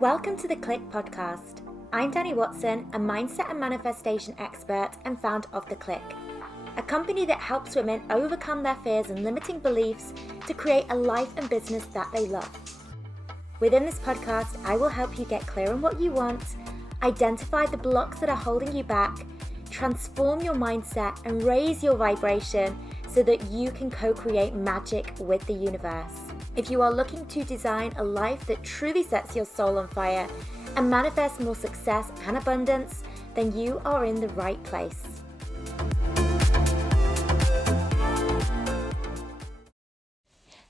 Welcome to the Clique podcast. I'm Dani Watson, a mindset and manifestation expert and founder of the Clique, a company that helps women overcome their fears and limiting beliefs to create a life and business that they love. Within this podcast, I will help you get clear on what you want, identify the blocks that are holding you back, transform your mindset and raise your vibration so that you can co-create magic with the universe. If you are looking to design a life that truly sets your soul on fire and manifest more success and abundance, then you are in the right place.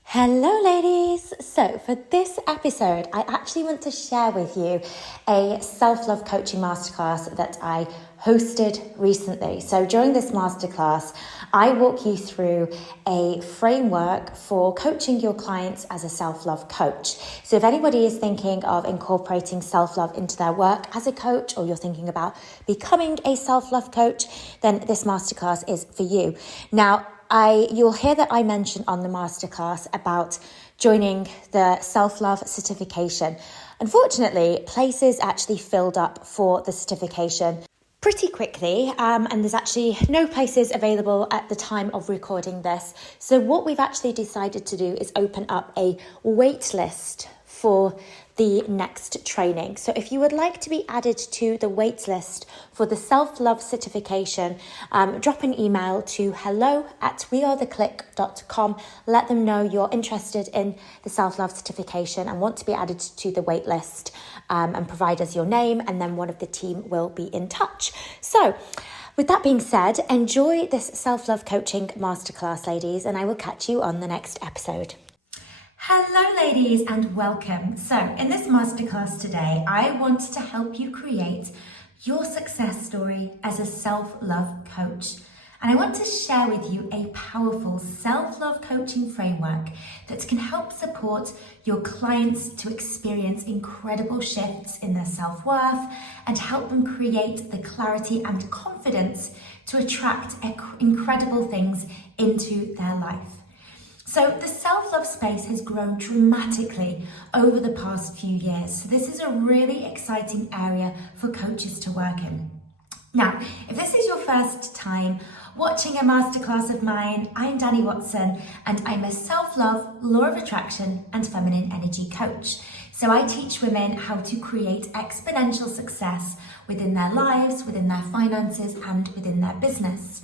Hello ladies! So for this episode, I actually want to share with you a self-love coaching masterclass that I hosted recently. So during this masterclass, I walk you through a framework for coaching your clients as a self-love coach. So if anybody is thinking of incorporating self-love into their work as a coach, or you're thinking about becoming a self-love coach, then this masterclass is for you. Now, you'll hear that I mentioned on the masterclass about joining the self-love certification. Unfortunately, places actually filled up for the certification pretty quickly, and there's actually no places available at the time of recording this. So what we've actually decided to do is open up a wait list for the next training. So if you would like to be added to the wait list for the self-love certification, drop an email to hello@wearetheclique.com. Let them know you're interested in the self-love certification and want to be added to the wait list, and provide us your name, and then one of the team will be in touch. So with that being said, enjoy this self-love coaching masterclass, ladies, and I will catch you on the next episode. Hello ladies and welcome. So in this masterclass today, I want to help you create your success story as a self-love coach. And I want to share with you a powerful self-love coaching framework that can help support your clients to experience incredible shifts in their self-worth and help them create the clarity and confidence to attract incredible things into their life. So the self-love space has grown dramatically over the past few years. So this is a really exciting area for coaches to work in. Now, if this is your first time watching a masterclass of mine, I'm Dani Watson, and I'm a self-love, law of attraction, and feminine energy coach. So I teach women how to create exponential success within their lives, within their finances, and within their business.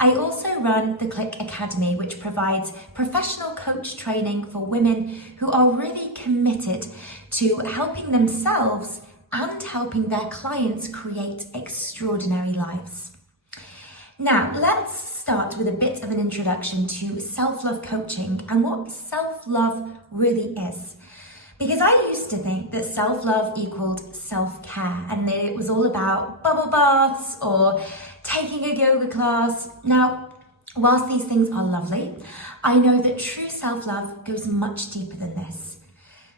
I also run the Clique Academy, which provides professional coach training for women who are really committed to helping themselves and helping their clients create extraordinary lives. Now, let's start with a bit of an introduction to self-love coaching and what self-love really is. Because I used to think that self-love equaled self-care and that it was all about bubble baths or taking a yoga class. Now, whilst these things are lovely, I know that true self-love goes much deeper than this.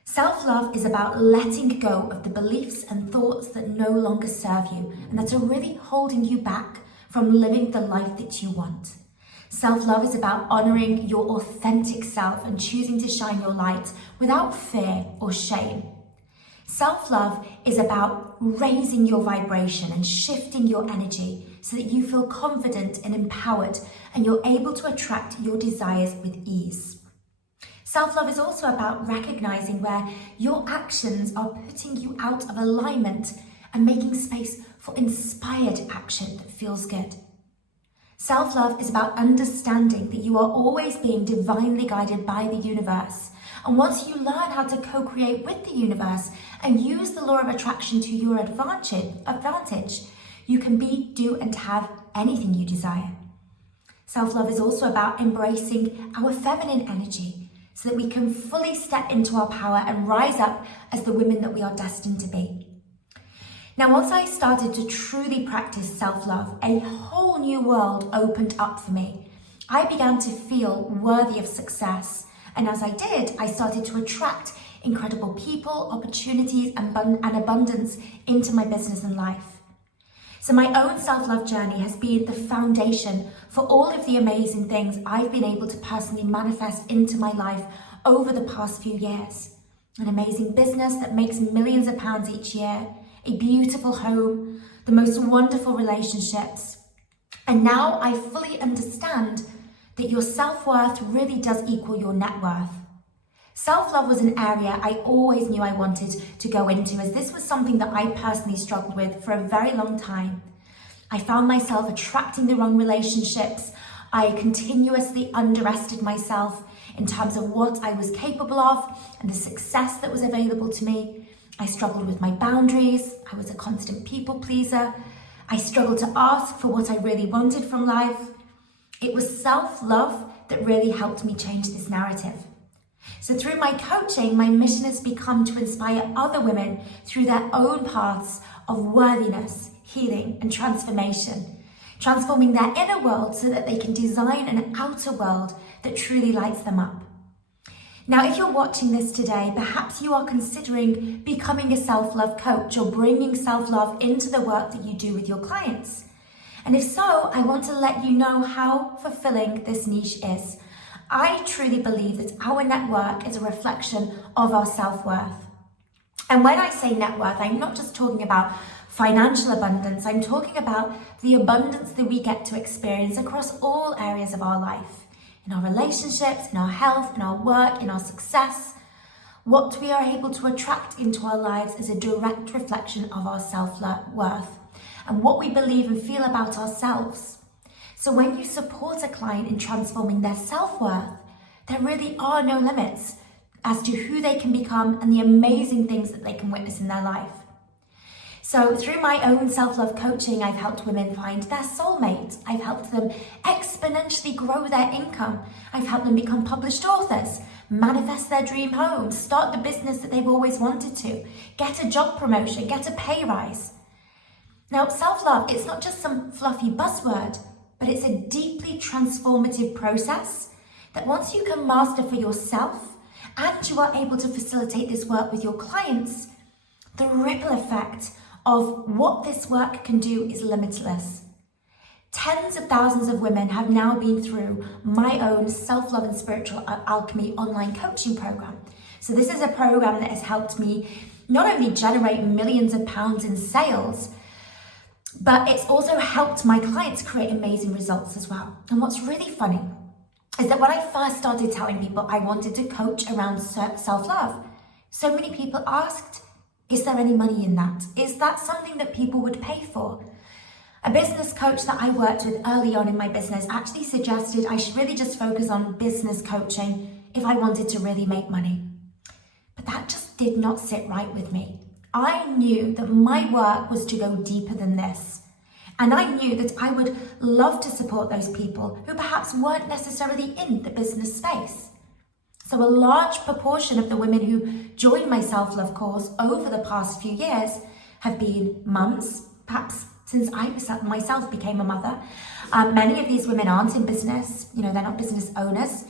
Self-love is about letting go of the beliefs and thoughts that no longer serve you and that are really holding you back from living the life that you want. Self-love is about honoring your authentic self and choosing to shine your light without fear or shame. Self-love is about raising your vibration and shifting your energy so that you feel confident and empowered and you're able to attract your desires with ease. Self-love is also about recognizing where your actions are putting you out of alignment and making space for inspired action that feels good. Self-love is about understanding that you are always being divinely guided by the universe. And once you learn how to co-create with the universe and use the law of attraction to your advantage, you can be, do, and have anything you desire. Self-love is also about embracing our feminine energy so that we can fully step into our power and rise up as the women that we are destined to be. Now, once I started to truly practice self-love, a whole new world opened up for me. I began to feel worthy of success. And as I did, I started to attract incredible people, opportunities, and abundance into my business and life. So my own self-love journey has been the foundation for all of the amazing things I've been able to personally manifest into my life over the past few years. an amazing business that makes millions of pounds each year, a beautiful home, the most wonderful relationships. And now I fully understand that your self-worth really does equal your net worth. Self-love was an area I always knew I wanted to go into, as this was something that I personally struggled with for a very long time. I found myself attracting the wrong relationships. I continuously underestimated myself in terms of what I was capable of and the success that was available to me. I struggled with my boundaries. I was a constant people pleaser. I struggled to ask for what I really wanted from life. It was self-love that really helped me change this narrative. So through my coaching, my mission has become to inspire other women through their own paths of worthiness, healing, and transformation, transforming their inner world so that they can design an outer world that truly lights them up. Now, if you're watching this today, perhaps you are considering becoming a self-love coach or bringing self-love into the work that you do with your clients. And if so, I want to let you know how fulfilling this niche is. I truly believe that our network is a reflection of our self-worth. And when I say net worth, I'm not just talking about financial abundance, I'm talking about the abundance that we get to experience across all areas of our life, in our relationships, in our health, in our work, in our success. What we are able to attract into our lives is a direct reflection of our self-worth and what we believe and feel about ourselves. So when you support a client in transforming their self-worth, there really are no limits as to who they can become and the amazing things that they can witness in their life. So through my own self-love coaching, I've helped women find their soulmate. I've helped them exponentially grow their income. I've helped them become published authors, manifest their dream home, start the business that they've always wanted to, get a job promotion, get a pay rise. Now, self-love, it's not just some fluffy buzzword, but it's a deeply transformative process that once you can master for yourself and you are able to facilitate this work with your clients, the ripple effect of what this work can do is limitless. Tens of thousands of women have now been through my own self-love and spiritual alchemy online coaching program. So this is a program that has helped me not only generate millions of pounds in sales, but it's also helped my clients create amazing results as well. And what's really funny is that when I first started telling people I wanted to coach around self-love, so many people asked, is there any money in that? Is that something that people would pay for? A business coach that I worked with early on in my business actually suggested I should really just focus on business coaching if I wanted to really make money. But that just did not sit right with me. I knew that my work was to go deeper than this. And I knew that I would love to support those people who perhaps weren't necessarily in the business space. So a large proportion of the women who joined my self-love course over the past few years have been mums, perhaps since I myself became a mother. Many of these women aren't in business, they're not business owners.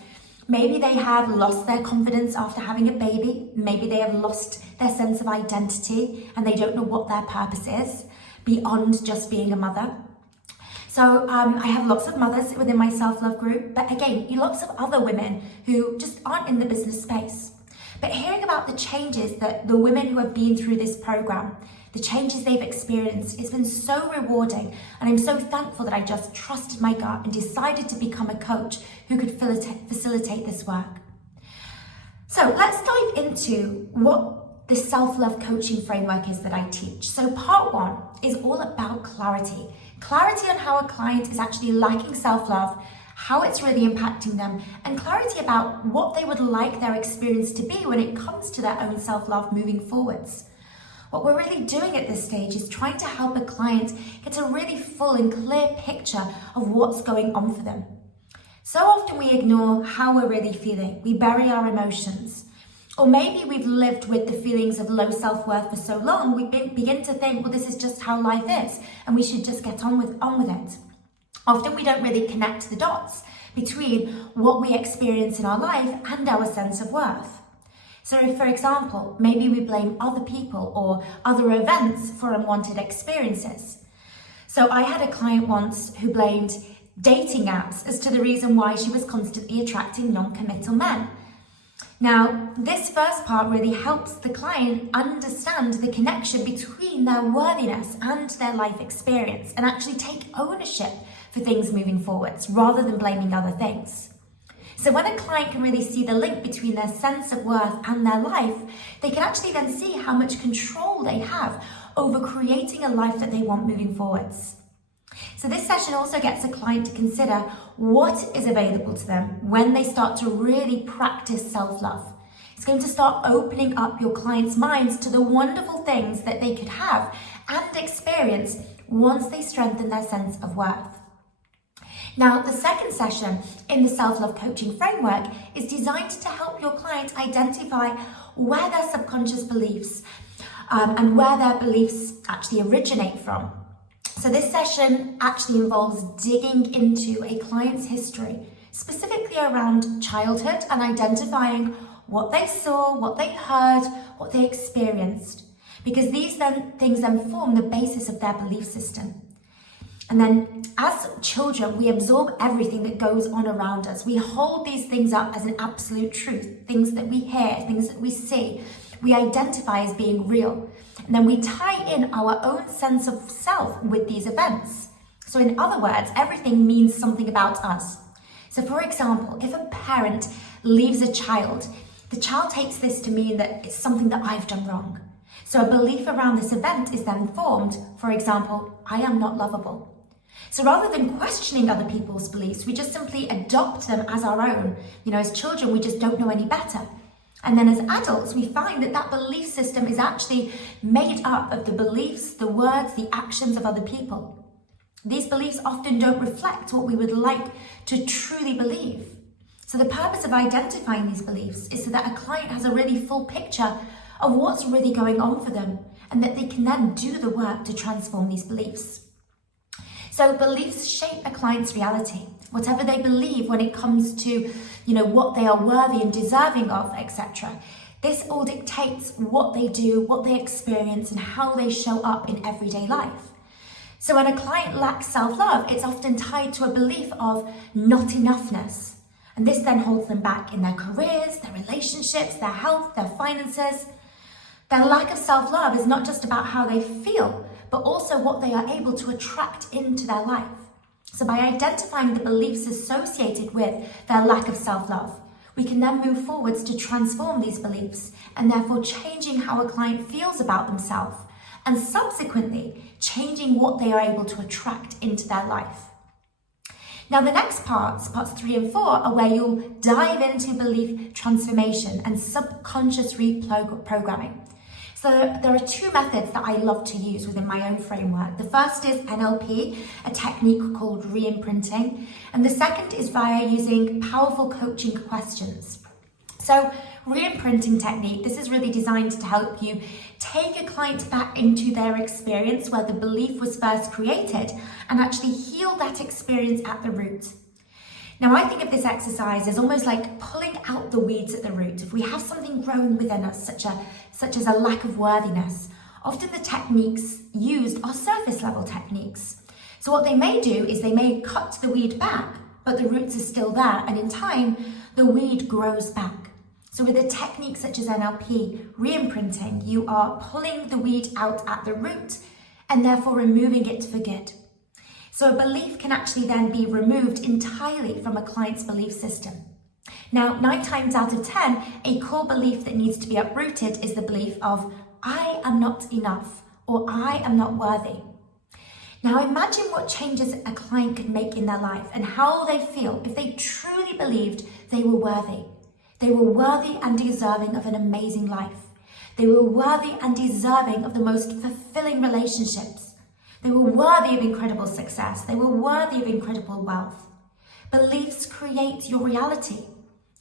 Maybe they have lost their confidence after having a baby. Maybe they have lost their sense of identity and they don't know what their purpose is beyond just being a mother. So I have lots of mothers within my self-love group, but again, lots of other women who just aren't in the business space. But hearing about the changes that the women who have been through this program, the changes they've experienced, it's been so rewarding. And I'm so thankful that I just trusted my gut and decided to become a coach who could facilitate this work. So let's dive into what the self-love coaching framework is that I teach. So part one is all about clarity. Clarity on how a client is actually lacking self-love, how it's really impacting them, and clarity about what they would like their experience to be when it comes to their own self-love moving forwards. What we're really doing at this stage is trying to help a client get a really full and clear picture of what's going on for them. So often we ignore how we're really feeling. We bury our emotions. Or maybe we've lived with the feelings of low self-worth for so long, we begin to think, well, this is just how life is, and we should just get on with it. Often we don't really connect the dots between what we experience in our life and our sense of worth. So if, for example, maybe we blame other people or other events for unwanted experiences. So I had a client once who blamed dating apps as to the reason why she was constantly attracting non-committal men. Now, this first part really helps the client understand the connection between their worthiness and their life experience and actually take ownership for things moving forwards rather than blaming other things. So when a client can really see the link between their sense of worth and their life, they can actually then see how much control they have over creating a life that they want moving forwards. So this session also gets a client to consider what is available to them when they start to really practice self-love. It's going to start opening up your clients' minds to the wonderful things that they could have and experience once they strengthen their sense of worth. Now, the second session in the self-love coaching framework is designed to help your client identify where their subconscious beliefs and where their beliefs actually originate from. So this session actually involves digging into a client's history, specifically around childhood, and identifying what they saw, what they heard, what they experienced, because these things then form the basis of their belief system. And then as children, we absorb everything that goes on around us. We hold these things up as an absolute truth, things that we hear, things that we see, we identify as being real. And then we tie in our own sense of self with these events. So in other words, everything means something about us. So for example, if a parent leaves a child, the child takes this to mean that it's something that I've done wrong. So a belief around this event is then formed. For example, I am not lovable. So rather than questioning other people's beliefs, we just simply adopt them as our own. As children, we just don't know any better. And then as adults, we find that that belief system is actually made up of the beliefs, the words, the actions of other people. These beliefs often don't reflect what we would like to truly believe. So the purpose of identifying these beliefs is so that a client has a really full picture of what's really going on for them, and that they can then do the work to transform these beliefs. So beliefs shape a client's reality. Whatever they believe when it comes to, what they are worthy and deserving of, etc. This all dictates what they do, what they experience, and how they show up in everyday life. So when a client lacks self-love, it's often tied to a belief of not enoughness. And this then holds them back in their careers, their relationships, their health, their finances. Their lack of self-love is not just about how they feel, but also what they are able to attract into their life. So by identifying the beliefs associated with their lack of self-love, we can then move forwards to transform these beliefs and therefore changing how a client feels about themselves and subsequently changing what they are able to attract into their life. Now the next parts 3 and 4, are where you'll dive into belief transformation and subconscious reprogramming. So there are 2 methods that I love to use within my own framework. The first is NLP, a technique called re-imprinting, and the second is via using powerful coaching questions. So re-imprinting technique, this is really designed to help you take a client back into their experience where the belief was first created and actually heal that experience at the root. Now, I think of this exercise as almost like pulling out the weeds at the root. If we have something growing within us, such as a lack of worthiness, often the techniques used are surface level techniques. So what they may do is they may cut the weed back, but the roots are still there, and in time, the weed grows back. So with a technique such as NLP, re-imprinting, you are pulling the weed out at the root and therefore removing it for good. So a belief can actually then be removed entirely from a client's belief system. Now, 9 times out of 10, a core belief that needs to be uprooted is the belief of, I am not enough, or I am not worthy. Now imagine what changes a client could make in their life and how they feel if they truly believed they were worthy. They were worthy and deserving of an amazing life. They were worthy and deserving of the most fulfilling relationships. They were worthy of incredible success. They were worthy of incredible wealth. Beliefs create your reality.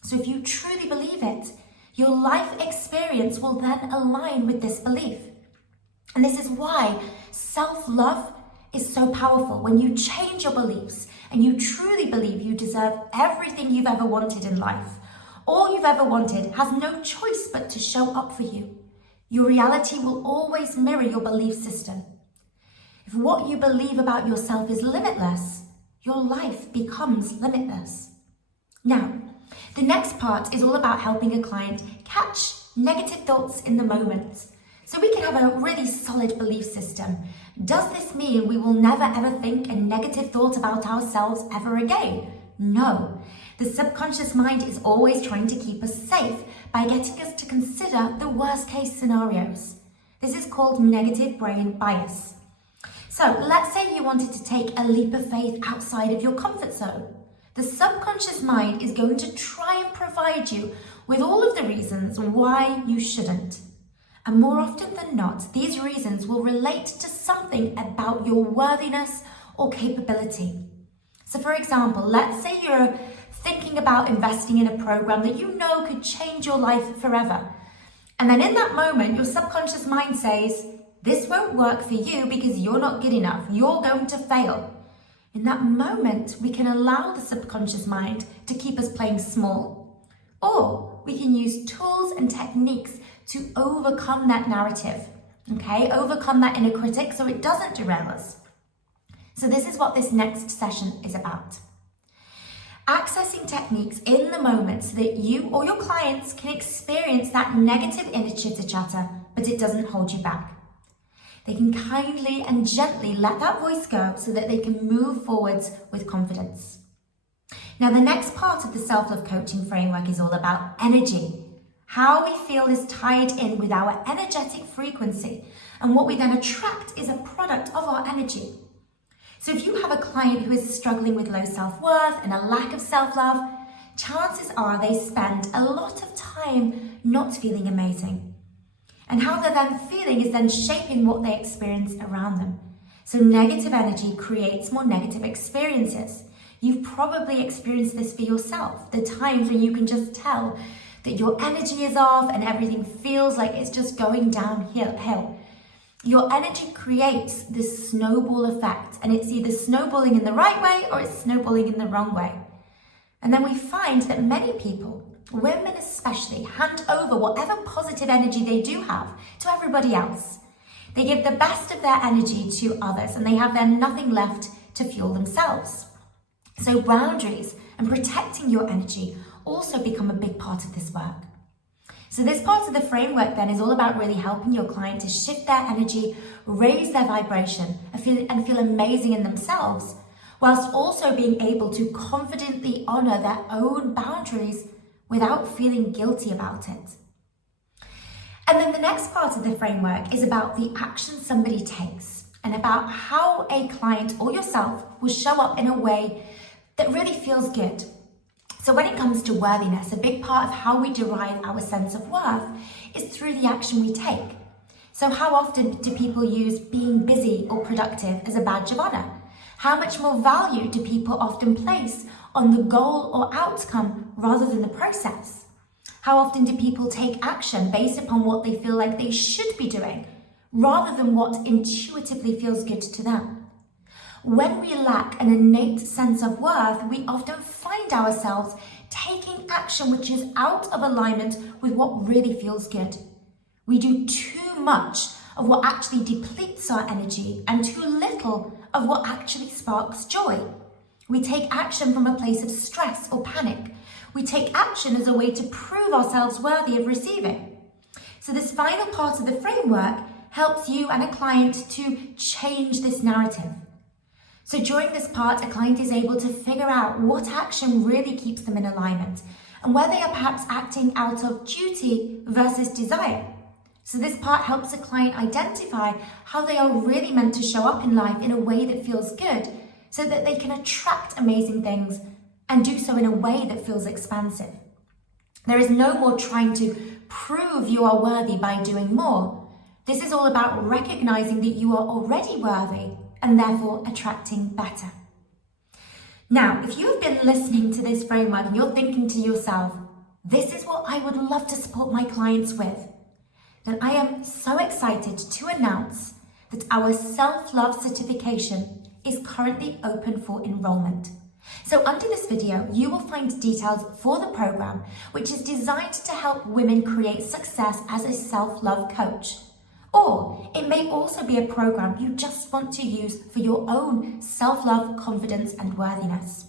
So if you truly believe it, your life experience will then align with this belief. And this is why self-love is so powerful. When you change your beliefs and you truly believe you deserve everything you've ever wanted in life, all you've ever wanted has no choice but to show up for you. Your reality will always mirror your belief system. If what you believe about yourself is limitless, your life becomes limitless. Now, The next part is all about helping a client catch negative thoughts in the moment. So we can have a really solid belief system. Does this mean we will never ever think a negative thought about ourselves ever again? No. The subconscious mind is always trying to keep us safe by getting us to consider the worst case scenarios. This is called negative brain bias. So let's say you wanted to take a leap of faith outside of your comfort zone. The subconscious mind is going to try and provide you with all of the reasons why you shouldn't. And more often than not, these reasons will relate to something about your worthiness or capability. So for example, let's say you're thinking about investing in a program that you know could change your life forever. And then in that moment, your subconscious mind says, this won't work for you because you're not good enough. You're going to fail. In that moment, we can allow the subconscious mind to keep us playing small. Or we can use tools and techniques to overcome that narrative, okay? Overcome that inner critic so it doesn't derail us. So this is what this next session is about. Accessing techniques in the moment so that you or your clients can experience that negative inner chitter-chatter, but it doesn't hold you back. They can kindly and gently let that voice go so that they can move forwards with confidence. Now, the next part of the self-love coaching framework is all about energy. How we feel is tied in with our energetic frequency, and what we then attract is a product of our energy. So if you have a client who is struggling with low self-worth and a lack of self-love, chances are they spend a lot of time not feeling amazing. And how they're then feeling is then shaping what they experience around them. So negative energy creates more negative experiences. You've probably experienced this for yourself, the times when you can just tell that your energy is off and everything feels like it's just going downhill. Your energy creates this snowball effect, and it's either snowballing in the right way or it's snowballing in the wrong way. And then we find that many people, women especially, hand over whatever positive energy they do have to everybody else. They give the best of their energy to others and they have then nothing left to fuel themselves. So boundaries and protecting your energy also become a big part of this work. So this part of the framework then is all about really helping your client to shift their energy, raise their vibration, and feel amazing in themselves, whilst also being able to confidently honor their own boundaries without feeling guilty about it. And then the next part of the framework is about the action somebody takes and about how a client or yourself will show up in a way that really feels good. So when it comes to worthiness, a big part of how we derive our sense of worth is through the action we take. So how often do people use being busy or productive as a badge of honor? How much more value do people often place on the goal or outcome rather than the process? How often do people take action based upon what they feel like they should be doing rather than what intuitively feels good to them? When we lack an innate sense of worth, we often find ourselves taking action which is out of alignment with what really feels good. We do too much of what actually depletes our energy and too little of what actually sparks joy. We take action from a place of stress or panic. We take action as a way to prove ourselves worthy of receiving. So this final part of the framework helps you and a client to change this narrative. So during this part, a client is able to figure out what action really keeps them in alignment and where they are perhaps acting out of duty versus desire. So this part helps a client identify how they are really meant to show up in life in a way that feels good so that they can attract amazing things and do so in a way that feels expansive. There is no more trying to prove you are worthy by doing more. This is all about recognizing that you are already worthy and therefore attracting better. Now, if you have been listening to this framework and you're thinking to yourself, this is what I would love to support my clients with, then I am so excited to announce that our self-love certification is currently open for enrollment. So under this video, you will find details for the program, which is designed to help women create success as a self-love coach. Or it may also be a program you just want to use for your own self-love, confidence, and worthiness.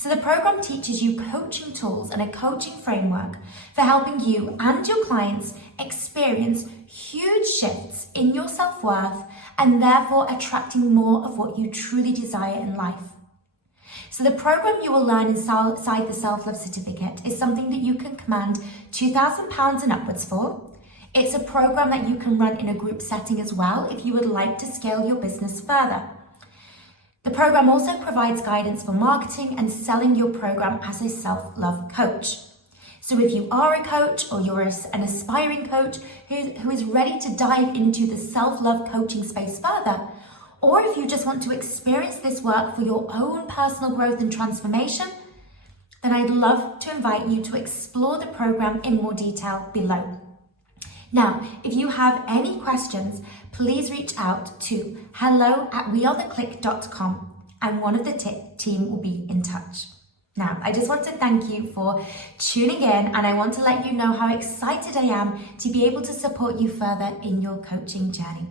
So the program teaches you coaching tools and a coaching framework for helping you and your clients experience huge shifts in your self-worth and therefore attracting more of what you truly desire in life. So the program you will learn inside the Self-Love Certificate is something that you can command £2,000 and upwards for. It's a program that you can run in a group setting as well if you would like to scale your business further. The program also provides guidance for marketing and selling your program as a self-love coach. So if you are a coach or you're an aspiring coach who is ready to dive into the self-love coaching space further, or if you just want to experience this work for your own personal growth and transformation, then I'd love to invite you to explore the program in more detail below. Now, if you have any questions, please reach out to hello@wearetheclique.com and one of the team will be in touch. Now, I just want to thank you for tuning in, and I want to let you know how excited I am to be able to support you further in your coaching journey.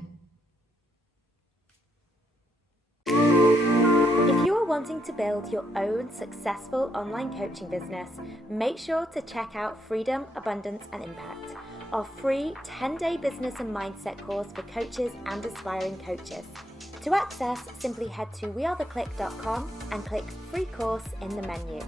If you are wanting to build your own successful online coaching business, make sure to check out Freedom, Abundance and Impact, our free 10-day business and mindset course for coaches and aspiring coaches. To access, simply head to wearetheclique.com and click free course in the menu.